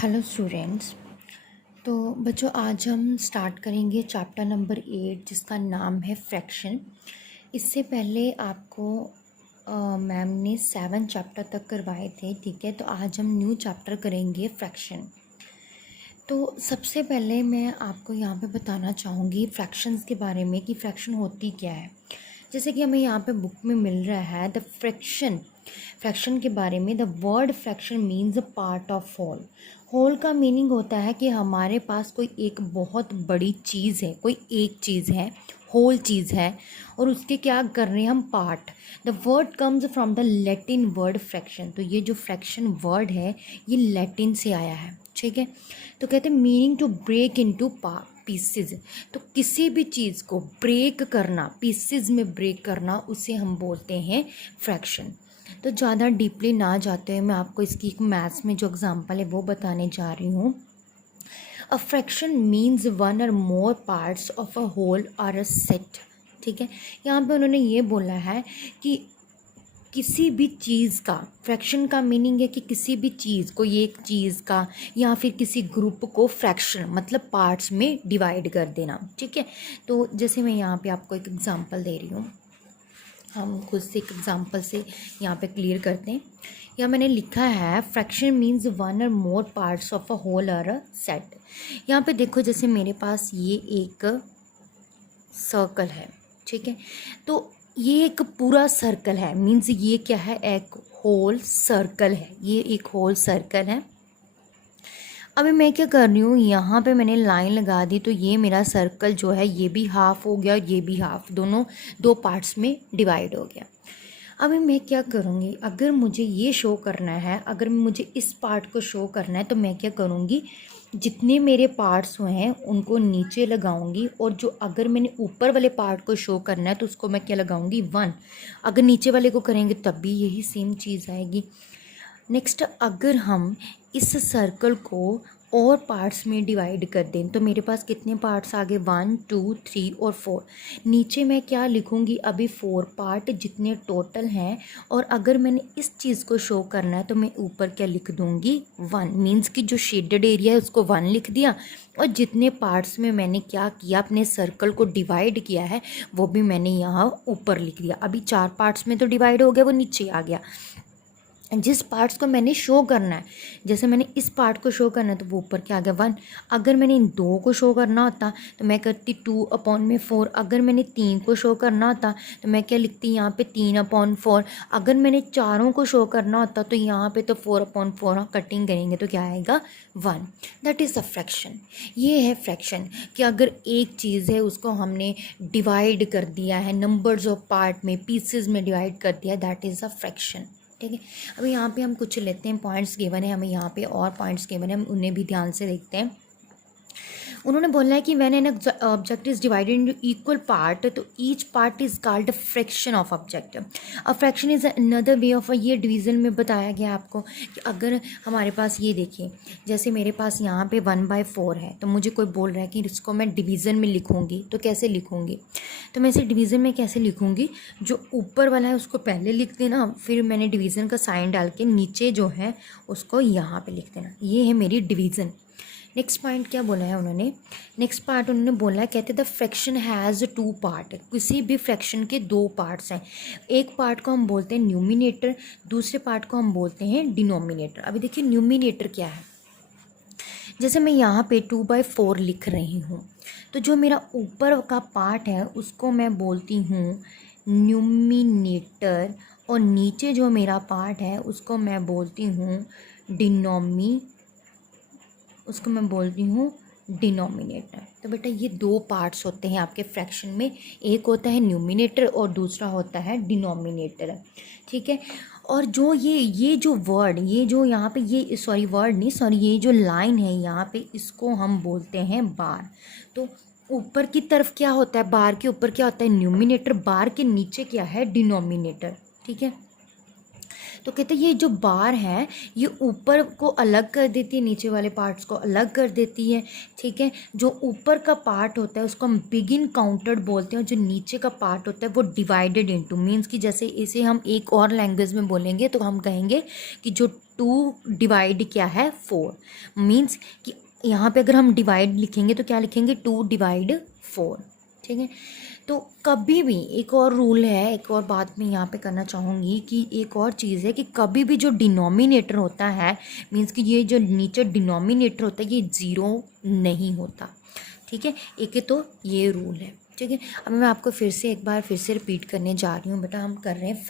Hello students. तो बच्चों आज हम स्टार्ट करेंगे चैप्टर नंबर 8 जिसका नाम है फ्रैक्शन। इससे पहले आपको मैम ने 7 चैप्टर तक करवाए थे, ठीक है। तो आज हम न्यू चैप्टर करेंगे फ्रैक्शन। तो सबसे पहले मैं आपको यहाँ पे बताना चाहूँगी फ्रैक्शंस के बारे में कि फ्रैक्शन होती क्या है। जैसे कि हमें यहाँ पे बुक में मिल रहा है द फ्रैक्शन के बारे में। The word fraction means a part of whole. Whole का मीनिंग होता है कि हमारे पास कोई एक बहुत बड़ी चीज़ है, कोई एक चीज़ है, होल चीज़ है, और उसके क्या कर रहे हैं हम, part. The word comes from the Latin word fraction. तो ये जो फ्रैक्शन वर्ड है ये लैटिन से आया है, ठीक है। तो कहते हैं meaning to break into pieces. तो किसी भी चीज़ को ब्रेक करना, पीसेज में ब्रेक करना, उसे हम बोलते हैं फ्रैक्शन। तो ज़्यादा डीपली ना जाते हुए मैं आपको इसकी एक मैथ्स में जो एग्जांपल है वो बताने जा रही हूँ। अ फ्रैक्शन मीन्स वन और more parts of a whole or a set, ठीक है। यहाँ पे उन्होंने ये बोला है कि किसी भी चीज़ का, फ्रैक्शन का मीनिंग है कि किसी भी चीज़ को, ये एक चीज़ का या फिर किसी ग्रुप को फ्रैक्शन मतलब पार्ट्स में डिवाइड कर देना, ठीक है। तो जैसे मैं यहाँ पे आपको एक एग्जांपल दे रही हूँ, हम खुद से एक एग्जांपल से यहाँ पे क्लियर करते हैं। यहाँ मैंने लिखा है फ्रैक्शन मीन्स वन और more parts of a whole और अ सेट। यहाँ पे देखो, जैसे मेरे पास ये एक सर्कल है, ठीक है। तो ये एक पूरा सर्कल है, मीन्स ये क्या है, एक होल सर्कल है, ये एक होल सर्कल है। अभी मैं क्या कर रही हूँ, यहाँ पे मैंने लाइन लगा दी, तो ये मेरा सर्कल जो है ये भी हाफ हो गया और ये भी हाफ, दोनों दो पार्ट्स में डिवाइड हो गया। अभी मैं क्या करूँगी, अगर मुझे ये शो करना है, अगर मुझे इस पार्ट को शो करना है, तो मैं क्या करूँगी, जितने मेरे पार्ट्स हुए हैं उनको नीचे लगाऊंगी, और जो अगर मैंने ऊपर वाले पार्ट को शो करना है तो उसको मैं क्या लगाऊंगी, 1। अगर नीचे वाले को करेंगे तब भी यही सेम चीज़ आएगी। नेक्स्ट, अगर हम इस सर्कल को और पार्ट्स में डिवाइड कर दें तो मेरे पास कितने पार्ट्स आ गए, 1 2 3 और 4। नीचे मैं क्या लिखूंगी, अभी 4 पार्ट जितने टोटल हैं, और अगर मैंने इस चीज़ को शो करना है तो मैं ऊपर क्या लिख दूंगी, 1। मीन्स कि जो शेडेड एरिया है उसको 1 लिख दिया, और जितने पार्ट्स में मैंने क्या किया, अपने सर्कल को डिवाइड किया है वो भी मैंने यहाँ ऊपर लिख दिया। अभी 4 पार्ट्स में तो डिवाइड हो गया, वो नीचे आ गया। जिस पार्ट्स को मैंने शो करना है, जैसे मैंने इस पार्ट को शो करना है तो वो ऊपर क्या आ गया, 1। अगर मैंने इन 2 को शो करना होता तो मैं करती 2/4। अगर मैंने 3 को शो करना होता तो मैं क्या लिखती, यहाँ पे 3/4। अगर मैंने चारों को शो करना होता तो यहाँ पे तो 4/4, कटिंग करेंगे तो क्या आएगा, 1। That is the fraction. ये है फ्रैक्शन कि अगर एक चीज़ है उसको हमने डिवाइड कर दिया है, नंबर्स ऑफ पार्ट में, पीसेज में डिवाइड कर दिया, दैट इज़ द फ्रैक्शन, ठीक है। अभी यहाँ पे हम कुछ लेते हैं, पॉइंट्स गिवन है हमें, यहाँ पे और पॉइंट्स गिवन है, हम उन्हें भी ध्यान से देखते हैं। उन्होंने बोला है कि when an object is divided into equal part तो each part is called fraction of object. A fraction is another way of, ये डिवीजन में बताया गया आपको कि अगर हमारे पास ये देखिए, जैसे मेरे पास यहाँ पे 1/4 है, तो मुझे कोई बोल रहा है कि इसको मैं डिवीज़न में लिखूँगी, तो कैसे लिखूँगी, तो मैं इसे डिवीज़न में कैसे लिखूँगी, जो ऊपर वाला है उसको पहले लिख देना, फिर मैंने डिवीज़न का साइन डाल के नीचे जो है उसको यहाँ पे लिख देना, ये है मेरी डिवीज़न। नेक्स्ट पॉइंट क्या बोला है उन्होंने, नेक्स्ट पार्ट उन्होंने बोला है, कहते द फ्रैक्शन हैज़ 2 पार्ट। किसी भी फ्रैक्शन के 2 पार्ट्स हैं, एक पार्ट को हम बोलते हैं न्यूमिनेटर, दूसरे पार्ट को हम बोलते हैं डिनोमिनेटर। अभी देखिए न्यूमिनेटर क्या है, जैसे मैं यहाँ पे 2/4 लिख रही हूँ, तो जो मेरा ऊपर का पार्ट है उसको मैं बोलती हूँ न्यूमिनेटर, और नीचे जो मेरा पार्ट है उसको मैं बोलती हूँ डिनोमिनेटर। तो बेटा ये 2 पार्ट्स होते हैं आपके फ्रैक्शन में, एक होता है न्यूमिनेटर और दूसरा होता है डिनोमिनेटर, ठीक है। और जो ये जो वर्ड, ये जो यहाँ पे, ये सॉरी वर्ड नहीं, सॉरी ये जो लाइन है यहाँ पे, इसको हम बोलते हैं बार। तो ऊपर की तरफ क्या होता है, बार के ऊपर क्या होता है न्यूमिनेटर, बार के नीचे क्या है डिनोमिनेटर, ठीक है। तो कहते हैं ये जो बार है ये ऊपर को अलग कर देती है, नीचे वाले पार्ट्स को अलग कर देती है। ठीक है, जो ऊपर का पार्ट होता है उसको हम बिगिन काउंटेड बोलते हैं, और जो नीचे का पार्ट होता है वो डिवाइडेड इनटू, मीन्स कि जैसे इसे हम एक और लैंग्वेज में बोलेंगे तो हम कहेंगे कि जो 2 डिवाइड क्या है 4, मीन्स कि यहाँ पे अगर हम डिवाइड लिखेंगे तो क्या लिखेंगे 2 डिवाइड 4। ठीक है, तो कभी भी एक और रूल है, एक और बात मैं यहाँ पे करना चाहूँगी कि एक और चीज़ है कि कभी भी जो डिनोमिनेटर होता है, मीन्स कि ये जो नीचे डिनोमिनेटर होता है ये 0 नहीं होता। ठीक है, एक तो ये रूल है। ठीक है, अब मैं आपको एक बार फिर से रिपीट करने जा रही हूँ। बेटा हम कर रहे हैं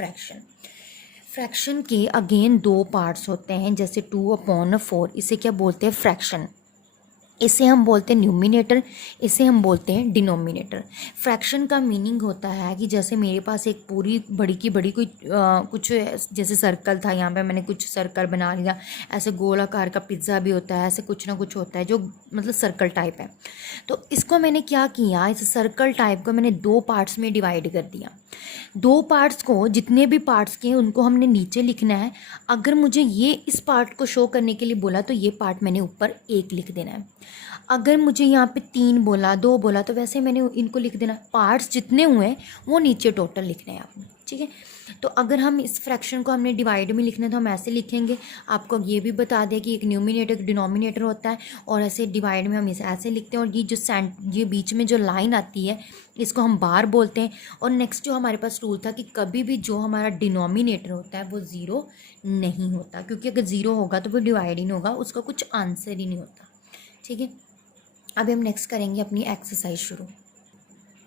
फ्रैक्शन के अगेन 2 पार्ट्स होते हैं, जैसे 2/4, इसे क्या बोलते हैं फ्रैक्शन, इसे हम बोलते हैं न्यूमिनेटर, इसे हम बोलते हैं डिनोमिनेटर। फ्रैक्शन का मीनिंग होता है कि जैसे मेरे पास एक पूरी बड़ी की बड़ी कोई कुछ जैसे सर्कल था, यहाँ पे मैंने कुछ सर्कल बना लिया, ऐसे गोल आकार का पिज़्ज़ा भी होता है, ऐसे कुछ ना कुछ होता है जो मतलब सर्कल टाइप है। तो इसको मैंने क्या किया, इस सर्कल टाइप को मैंने 2 पार्ट्स में डिवाइड कर दिया। 2 पार्ट्स को जितने भी पार्ट्स किए उनको हमने नीचे लिखना है। अगर मुझे ये इस पार्ट को शो करने के लिए बोला तो ये पार्ट मैंने ऊपर 1 लिख देना है। अगर मुझे यहाँ पे 3 बोला, 2 बोला, तो वैसे मैंने इनको लिख देना। पार्ट्स जितने हुए हैं वो नीचे टोटल लिखने हैं आपने। ठीक है, तो अगर हम इस फ्रैक्शन को हमने डिवाइड में लिखना है तो हम ऐसे लिखेंगे। आपको ये भी बता दें कि एक न्यूमिनेटर एक डिनोमिनेटर होता है, और ऐसे डिवाइड में हम इसे ऐसे लिखते हैं। और ये जो ये बीच में जो लाइन आती है इसको हम बार बोलते हैं। और नेक्स्ट जो हमारे पास रूल था कि कभी भी जो हमारा डिनोमिनेटर होता है वो 0 नहीं होता, क्योंकि अगर 0 होगा तो वो डिवाइड ही नहीं होगा, उसका कुछ आंसर ही नहीं होता। ठीक है, अभी हम नेक्स्ट करेंगे अपनी एक्सरसाइज शुरू।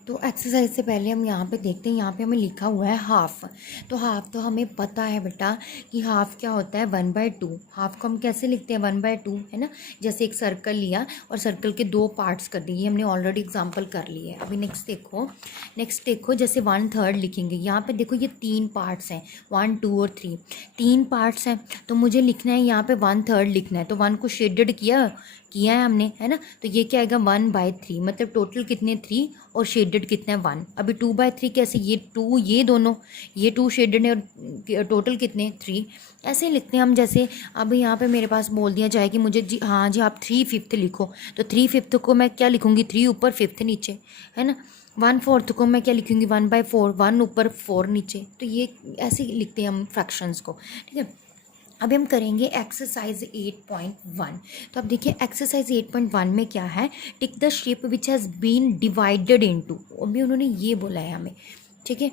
तो एक्सरसाइज से पहले हम यहाँ पे देखते हैं, यहाँ पे हमें लिखा हुआ है हाफ़। तो हाफ़ तो हमें पता है बेटा कि हाफ़ क्या होता है 1/2। हाफ़ को हम कैसे लिखते हैं 1/2, है ना। जैसे एक सर्कल लिया और सर्कल के 2 पार्ट्स कर दिए, हमने ऑलरेडी एग्जांपल कर लिए है। अभी नेक्स्ट देखो जैसे 1/3 लिखेंगे। यहाँ पे देखो ये 3 पार्ट्स हैं, 1, 2 और 3, 3 पार्ट्स हैं। तो मुझे लिखना है यहाँ पे 1/3 लिखना है। तो 1 को शेडेड किया है हमने, है ना। तो ये क्या आएगा 1/3, मतलब टोटल कितने 3 और शेडेड कितना है 1। अभी 2/3 कैसे, ये 2 ये दोनों, ये 2 शेडेड है और टोटल कितने 3, ऐसे ही लिखते हैं हम। जैसे अब यहाँ पे मेरे पास बोल दिया जाए कि मुझे जी हाँ जी आप 3/5 लिखो, तो 3/5 को मैं क्या लिखूँगी 3 ऊपर 5 नीचे, है ना। 1/4 को मैं क्या लिखूँगी 1/4, 1 ऊपर 4 नीचे। तो ये ऐसे ही लिखते हैं हम फ्रैक्शंस को। ठीक है, अभी हम करेंगे एक्सरसाइज 8.1। तो अब देखिए एक्सरसाइज 8.1 में क्या है, tick the shape which has been divided into. अभी उन्होंने ये बोला है हमें। ठीक है,